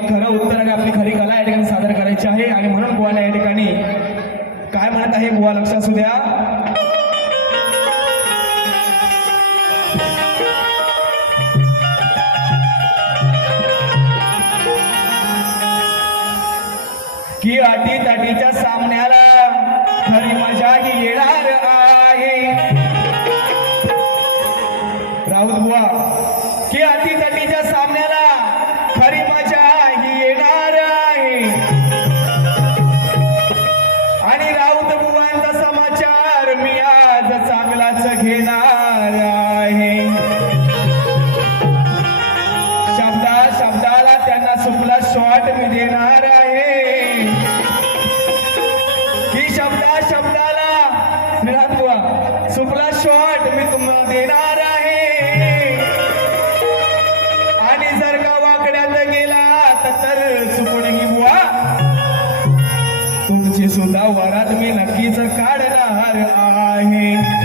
खरं उत्तर आणि आपली खरी कला या ठिकाणी सादर करायची आहे. आणि म्हणून गोवाला या ठिकाणी काय म्हणत आहे बुवा? लक्ष असू द्या. की अटी तटीच्या सामन्याला खरी मजा ही येणार आहे. राऊत बुवा की अटी तटीच्या सामन्याला खरी मजा घेणार आहे. शब्दा शब्दाला त्यांना सुपला शॉट मी देणार आहे. की शब्दा शब्दाला निरात्वा बुवा सुपला शॉट मी तुम्हाला देणार आहे. आणि जर का वाकड्यात गेला तर चुकूनही बुवा. तुमची सुद्धा वरात मी नक्कीच काढणार आहे.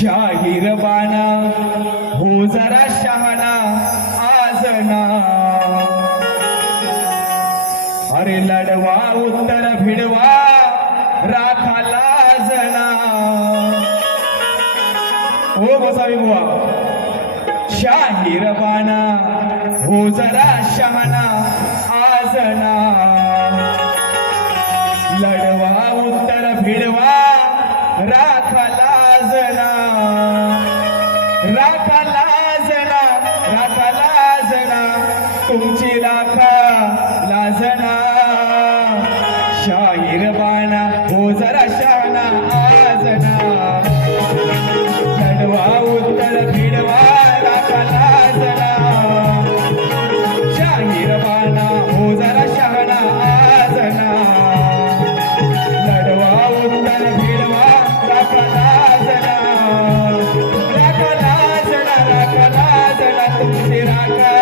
शाहीर बाणा हो जरा शहाणा आजना अरे लढवा उत्तर भिडवा राखा लाजना हो बसावी बुवा. शाहीर बाणा हो जरा शहाणा आजना लढवा उत्तर भिडवा राखा लाजना राखा लाजना राखा लाजना. तुमची राखा लाजना. तुमची